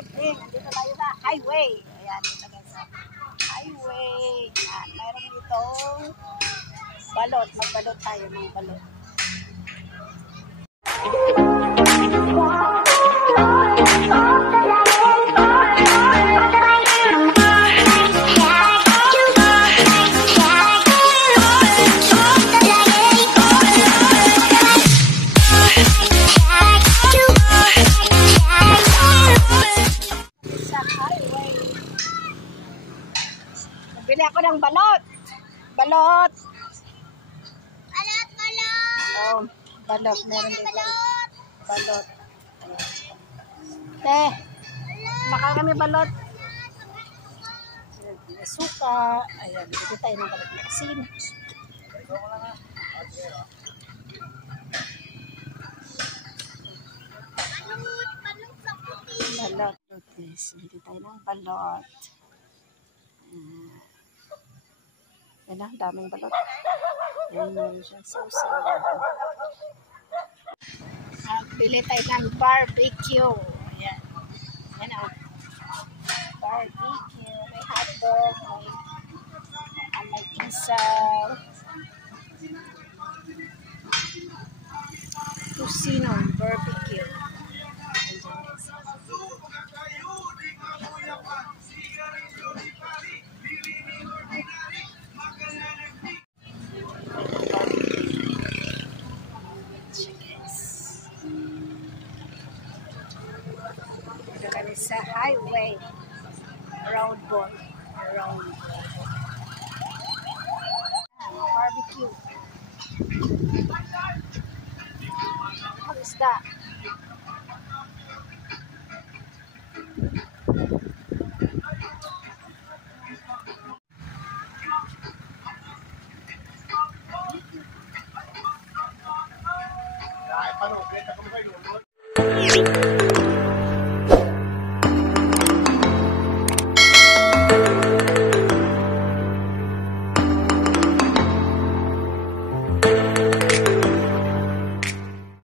evening. Dito tayo sa highway. Ayan, dito guys sa highway. Ayan, mayroon ditong balot. Magbalot tayo ng balot. Bili ako ng balot. Balot. Balot, balot. Oh, balot. Meron dito. Balot. Teh, baka kami balot. Suka. Ayan, bili tayo ng balot ng asin. Balot sa puti. Balot. Bili tayo ng balot. Yan ang daming balot. Yan meron siyang sausaw. Pili tayo ng barbecue. Ayan. Yan o. Barbecue. May hotdog. May isaw. Tusino. Barbecue. Kami sa highway round ball barbecue. What is that?